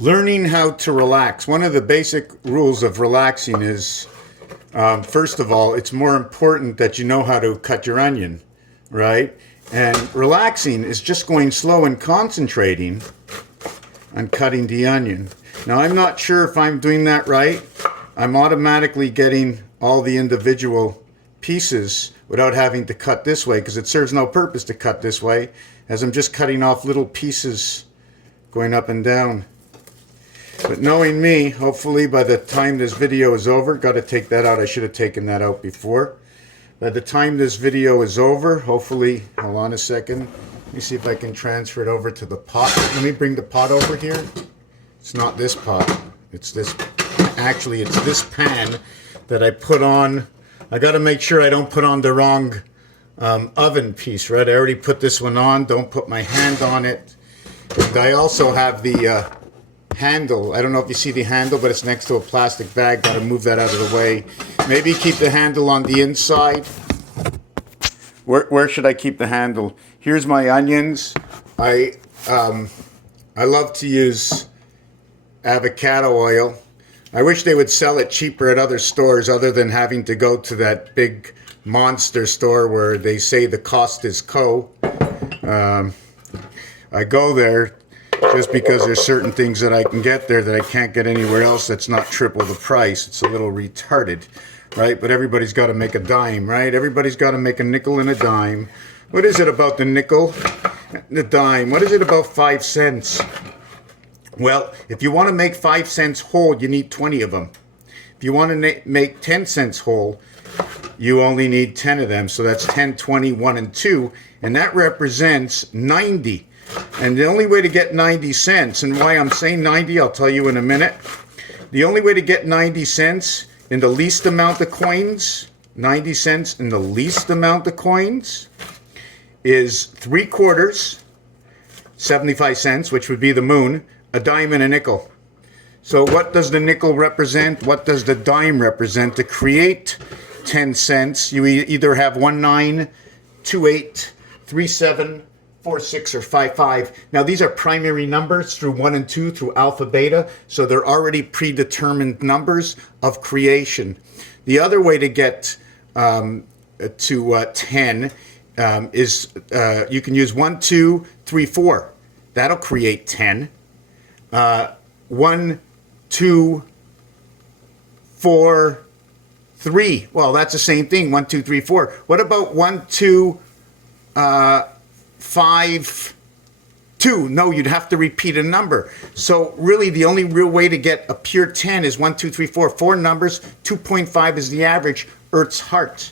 Learning how to relax. One of the basic rules of relaxing is, first of all, it's more important that you know how to cut your onion, right? And relaxing is just going slow and concentrating on cutting the onion. Now, I'm not sure if I'm doing that right. I'm automatically getting all the individual pieces without having to cut this way, because it serves no purpose to cut this way, as I'm just cutting off little pieces going up and down. But knowing me, hopefully by the time this video is over, got to take that out. I should have taken that out before. By the time this video is over, hopefully, hold on a second. Let me see if I can transfer it over to the pot. Let me bring the pot over here. It's not this pot. It's this, actually it's this pan that I put on. I got to make sure I don't put on the wrong oven piece, right? I already put this one on. Don't put my hand on it. And I also have the handle. I don't know if you see the handle, but it's next to a plastic bag. Got to move that out of the way. Maybe keep the handle on the inside. Where should I keep the handle? Here's my onions. I love to use avocado oil. I wish they would sell it cheaper at other stores other than having to go to that big monster store where they say the cost is co. I go there just because there's certain things that I can get there that I can't get anywhere else that's not triple the price. It's a little retarded, right? But everybody's got to make a dime, right? Everybody's got to make a nickel and a dime. What is it about the nickel, the dime? What is it about 5 cents? Well, if you want to make 5 cents whole, you need 20 of them. If you want to make 10 cents whole, you only need 10 of them. So that's 10, 20, 1, and 2. And that represents 90. And the only way to get 90 cents, and why I'm saying 90, I'll tell you in a minute. The only way to get 90 cents in the least amount of coins, 90 cents in the least amount of coins, is 3/4, 75 cents, which would be the moon, a dime and a nickel. So what does the nickel represent? What does the dime represent? To create 10 cents, you either have 19, 28, 37, 46, or 55. Now these are primary numbers through 1 and 2 through alpha, beta, so they're already predetermined numbers of creation. The other way to get to 10 is you can use 1, 2, 3, 4. That'll create 10. 1, 2, 4, 3. Well, that's the same thing. 1, 2, 3, 4. What about 1, 2, 5, 2? No, you'd have to repeat a number. So really the only real way to get a pure 10 is 1, 2, 3, 4. 4 numbers. 2.5 is the average. Earth's heart.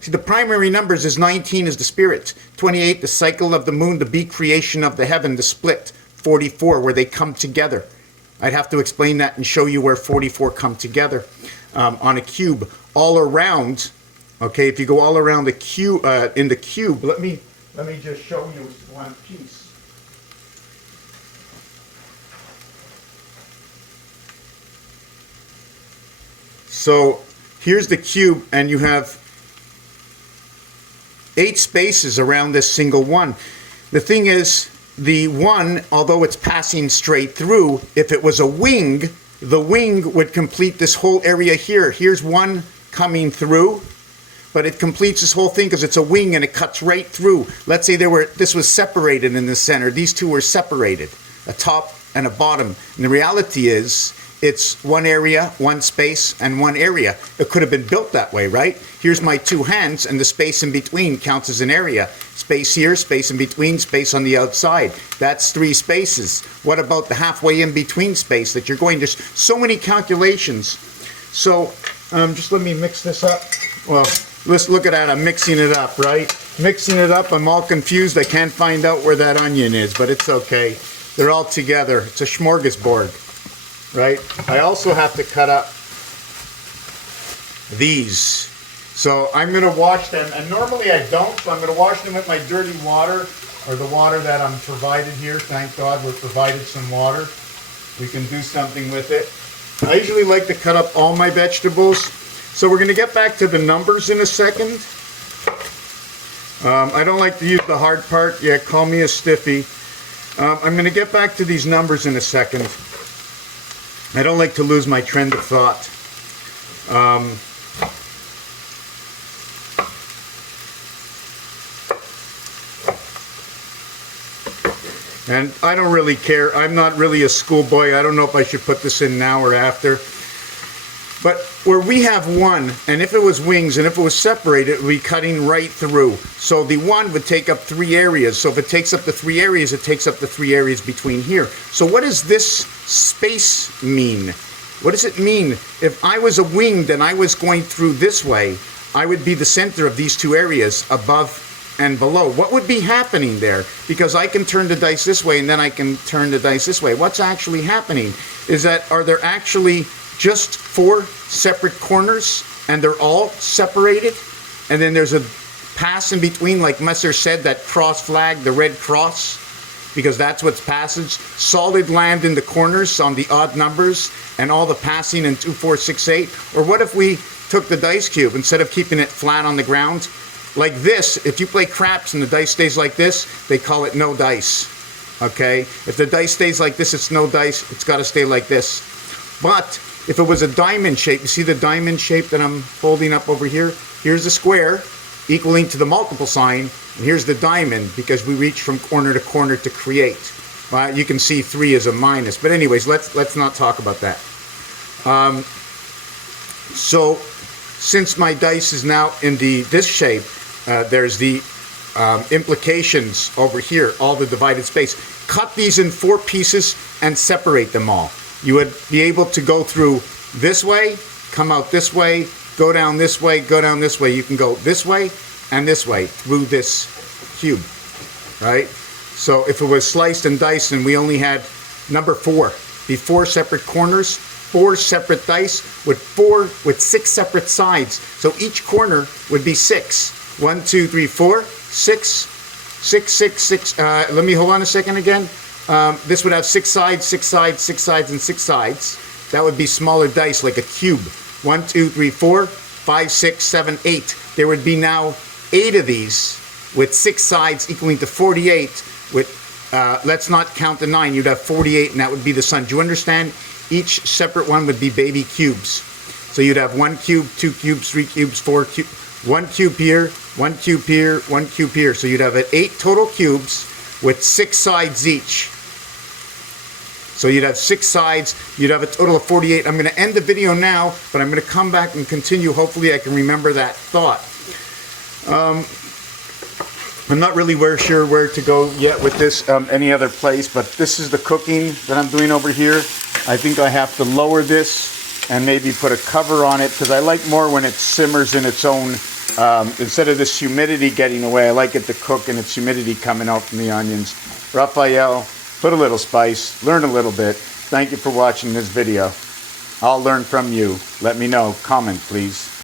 See, the primary numbers is 19 is the spirit. 28, the cycle of the moon, the bee creation of the heaven, the split. 44, where they come together. I'd have to explain that and show you where 44 come together on a cube. All around, okay, if you go all around the cube, in the cube, let me just show you one piece. So here's the cube, and you have 8 spaces around this single one. The thing is, the one, although it's passing straight through, if it was a wing, the wing would complete this whole area here. Here's one coming through, but it completes this whole thing because it's a wing and it cuts right through. Let's say this was separated in the center. These two were separated, a top and a bottom. And the reality is, it's one area, one space, and one area. It could have been built that way, right? Here's my 2 hands, and the space in between counts as an area. Space here, space in between, space on the outside. That's 3 spaces. What about the halfway in between space that you're going? There's so many calculations. So just let me mix this up. Well, let's look at that. I'm mixing it up, right? Mixing it up. I'm all confused. I can't find out where that onion is, but it's okay. They're all together. It's a smorgasbord. Right? I also have to cut up these. So I'm going to wash them, and normally I don't, so I'm going to wash them with my dirty water, or the water that I'm provided here. Thank God we're provided some water. We can do something with it. I usually like to cut up all my vegetables. So we're going to get back to the numbers in a second. I don't like to use the hard part. Yeah, call me a stiffy. I'm going to get back to these numbers in a second. I don't like to lose my trend of thought. And I don't really care. I'm not really a schoolboy. I don't know if I should put this in now or after. But where we have one, and if it was wings, and if it was separated, it would be cutting right through. So the one would take up 3 areas. So if it takes up the 3 areas, it takes up the 3 areas between here. So what does this space mean? What does it mean? If I was a wing, then I was going through this way. I would be the center of these 2 areas, above and below. What would be happening there? Because I can turn the dice this way, and then I can turn the dice this way. What's actually happening is that, are there actually just 4 separate corners, and they're all separated? And then there's a pass in between, like Messer said, that cross flag, the red cross, because that's what's passage. Solid land in the corners on the odd numbers, and all the passing in 2, 4, 6, 8. Or what if we took the dice cube, instead of keeping it flat on the ground, like this? If you play craps and the dice stays like this, they call it no dice. Okay? If the dice stays like this, it's no dice. It's got to stay like this. But if it was a diamond shape, you see the diamond shape that I'm holding up over here? Here's the square, equaling to the multiple sign, and here's the diamond, because we reach from corner to corner to create. You can see 3 is a minus. But anyways, let's not talk about that. So since my dice is now in this shape, there's the implications over here, all the divided space. Cut these in 4 pieces and separate them all. You would be able to go through this way, come out this way, go down this way, go down this way. You can go this way and this way through this cube, right? So if it was sliced and diced and we only had number 4, be 4 separate corners, 4 separate dice with 6 separate sides. So each corner would be 6. 1, 2, 3, 4, 6, 6, 6, 6. Let me hold on a second again. This would have 6 sides, 6 sides, 6 sides, and 6 sides. That would be smaller dice, like a cube. 1, 2, 3, 4, 5, 6, 7, 8. There would be now 8 of these with 6 sides equaling to 48. With let's not count the 9. You'd have 48, and that would be the sun. Do you understand? Each separate one would be baby cubes. So you'd have 1 cube, 2 cubes, 3 cubes, 4 cubes, 1 cube here, 1 cube here, 1 cube here. So you'd have 8 total cubes with 6 sides each. So you'd have 6 sides, you'd have a total of 48. I'm going to end the video now, but I'm going to come back and continue. Hopefully I can remember that thought. I'm not really sure where to go yet with this, any other place, but this is the cooking that I'm doing over here. I think I have to lower this and maybe put a cover on it, because I like more when it simmers in its own, instead of this humidity getting away. I like it to cook and its humidity coming out from the onions. Raphael, put a little spice, learn a little bit. Thank you for watching this video. I'll learn from you. Let me know. Comment, please.